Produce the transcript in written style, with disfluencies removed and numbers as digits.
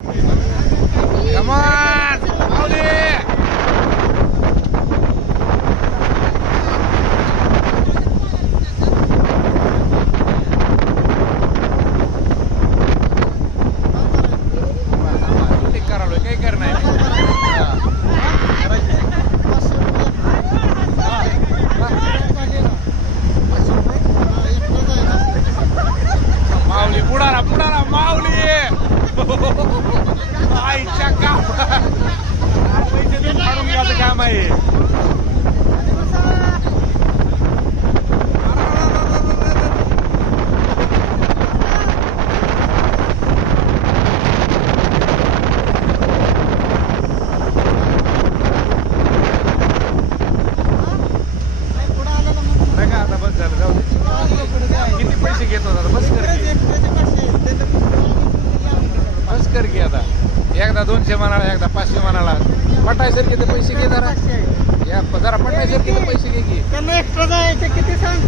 Come on, Mauli! काय करणार माऊली पुढारा पुढारा माऊली आईच्या काम पैसे देऊन काढून घ्यायचं काम आहे. आता बस झालं जाऊ दे. किती पैसे घेत होता बस कर बस कर की आता एकदा 200 म्हणाला एकदा 500 म्हणाला पटायसारखे ते पैसे घे जरा पटायसारखे पैसे घे की त्यांना एक्स्ट्रा जायचे किती सांग.